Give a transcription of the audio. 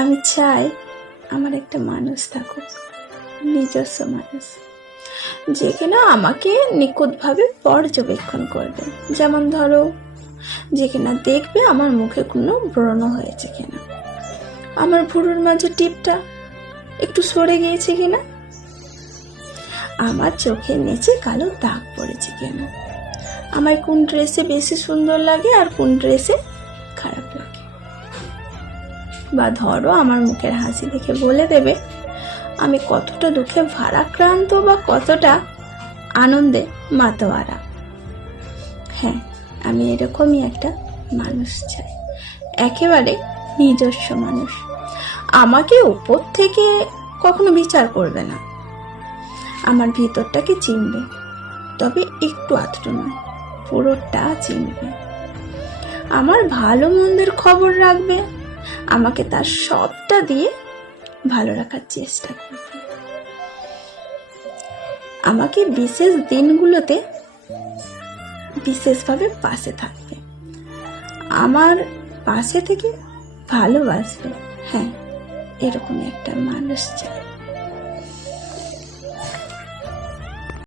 আমি চাই আমার একটা মানুষ থাকুক, নিজস্ব মানুষ, যে কিনা আমাকে নিখুঁতভাবে পর্যবেক্ষণ করবে। যেমন ধরো, যে কিনা দেখবে আমার মুখে কোনো ব্রণ হয়েছে কিনা, আমার ভুরুর মাঝে টিপটা একটু সরে গিয়েছে কিনা, আমার চোখের নিচে কালো দাগ পড়েছে কিনা, আমার কোন ড্রেসে বেশি সুন্দর লাগে আর কোন ড্রেসে খারাপ লাগে। বা ধরো, আমার মুখের হাসি দেখে বলে দেবে আমি কতটা দুঃখে ভারাক্রান্ত বা কতটা আনন্দে মাতোয়ারা। হ্যাঁ, আমি এরকমই একটা মানুষ চাই, একেবারে নিজস্ব মানুষ। আমাকে উপর থেকে কখনো বিচার করবে না, আমার ভিতরটাকে চিনবে, তবে একটু আধটু নয়, পুরোটা চিনবে। আমার ভালো মন্দের খবর রাখবে, আমাকে তার সবটা দিয়ে ভালো রাখার চেষ্টা করবে। আমাকে বিশেষ দিনগুলোতে বিশেষভাবে পাশে থাকবে, আমার পাশে থেকে ভালোবাসবে। হ্যাঁ, এরকম একটা মানুষ চাই।